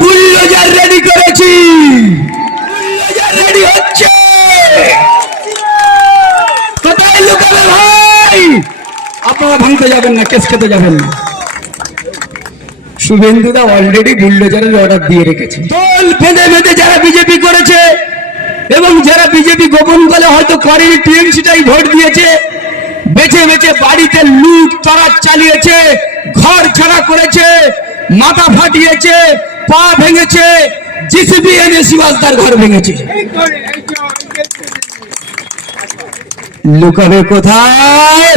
Bulldozer ready করেছি, bulldozer ready হচ্ছে। কোথায় লুকাবে ভাই? আপনারা ভাঙতে যাবেন না, কেস খেতে যাবেন না। শুভেন্দুদা অলরেডি বুলডোজারের অর্ডার দিয়ে রেখেছে। দল বেঁধে বেঁধে যারা বিজেপি করেছে এবং যারা বিজেপি গোপন বলে হয়তো করেনি, টিএমসিটাই ভোট দিয়েছে, বেছে বেছে বাড়িতে লুট তরাজ চালিয়েছে, ঘর ছাড়া করেছে, মাথা ফাটিয়েছে, পা ভেঙেছে, জিসিবি এনে শিবাজদার ঘর ভেঙেছে। লুকাবে কোথায়?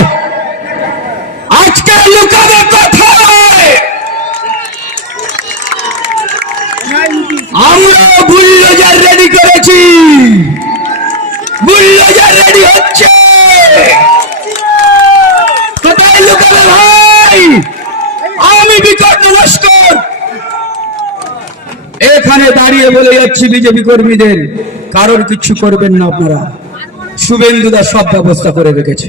আজকে লুকাবে কোথায়? আমরা বুলডোজার রেডি করেছি, বুলডোজার রেডি হচ্ছে। কোথায় লুকাবে ভাই? আমি বিকট নমস্কার এখানে দাঁড়িয়ে বলে যাচ্ছি বিজেপি কর্মীদের, কারোর কিছু করবেন না আপনারা। শুভেন্দুদা সব ব্যবস্থা করে রেখেছে,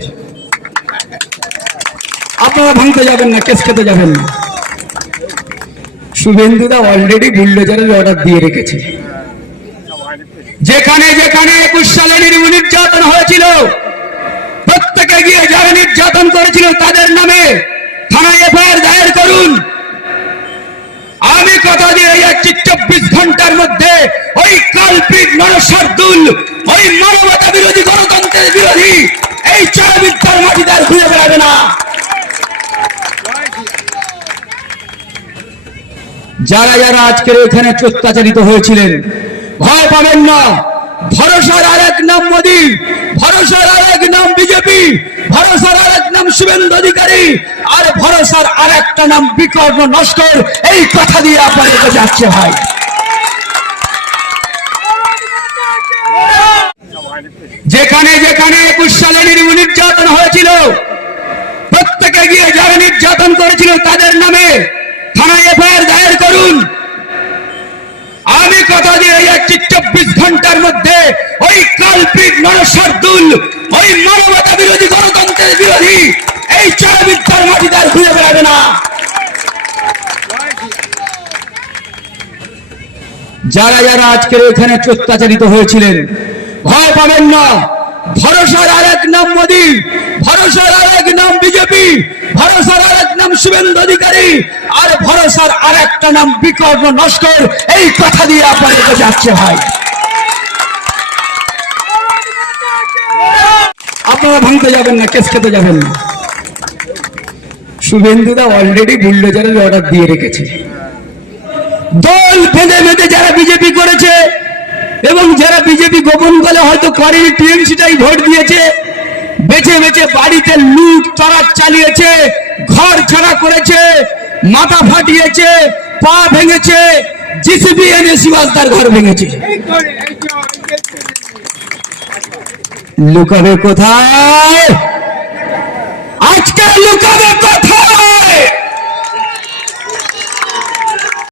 আপনারা ভাঙতে যাবেন না, কেস খেতে যাবেন না। শুভেন্দুদা অলরেডি বুলডোজারের অর্ডার দিয়ে রেখেছে। যেখানে যেখানে 21 সালে নির্যাতন হয়েছিল, প্রত্যেকে গিয়ে যারা নির্যাতন করেছিল তাদের নামে থানায় এফআইআর দায়ের করুন। আমি কথা দিয়ে যাচ্ছি 24 ঘন্টার মধ্যে ওই কালপিট নরসর্দুল, ওই মানবতা বিরোধী, গণতন্ত্রের বিরোধী এই চারবিদ্যার মাটিদার ঘুরে বেড়াবে না। যারা যারা আজকের এখানে অত্যাচারিত হয়েছিলেন, ভয় পাবেন না। ভরসার আরেক নাম মোদী, ভরসার আরেক নাম বিজেপি, ভরসার আরেক নাম শুভেন্দু অধিকারী, আর ভরসার আরেকটা নাম বিকর্ণ নস্কর। এই কথা দিয়ে আপনাদেরকে যাচ্ছে ভাই। যেখানে যেখানে 21 সালে নির্যাতন হয়েছিল, প্রত্যেকে গিয়ে যারা নির্যাতন করেছিল তাদের নামে থানায় এফআইআর দায়ের করুন। আমি কথা দিয়ে যাচ্ছি 24 ঘন্টার মধ্যে ওই কালপিট নরসর্দুল, ওই মানবতা বিরোধী, গণতন্ত্রের বিরোধী এই চারবিদ্যার মাটিদার ঘুরে বেড়াবে না। যারা যারা আজকের এখানে অত্যাচারিত হয়েছিলেন, ভয় পাবেন না। ভরসার আরেক নাম মোদী, ভরসার আরেক নাম বিজেপি, ভরসার আরেক নাম শুভেন্দু অধিকারী, আর ভরসার আরেকটা নাম বিকর্ণ নস্কর। এই কথা দিয়ে আপনাদেরকে যাচ্ছে ভাই। আপনারা ভাঙতে যাবেন না, কেস খেতে যাবেন না। শুভেন্দুদা অলরেডি বুলডোজারের অর্ডার দিয়ে রেখেছে। দল বেঁধে বেঁধে যারা বিজেপি করেছে এবং যারা বিজেপি গোপন বলে হয়তো করেনি, টিএমসিটাই ভোট দিয়েছে, বেছে বেছে বাড়িতে লুট তরাজ চালিয়েছে, ঘর ছাড়া করেছে, মাথা ফাটিয়েছে, পা ভেঙেছে, জিসিবি এনে শিবাজদার ঘর ভেঙেছে। লুকাবে কোথায়? আজকে লুকাবে কোথায়?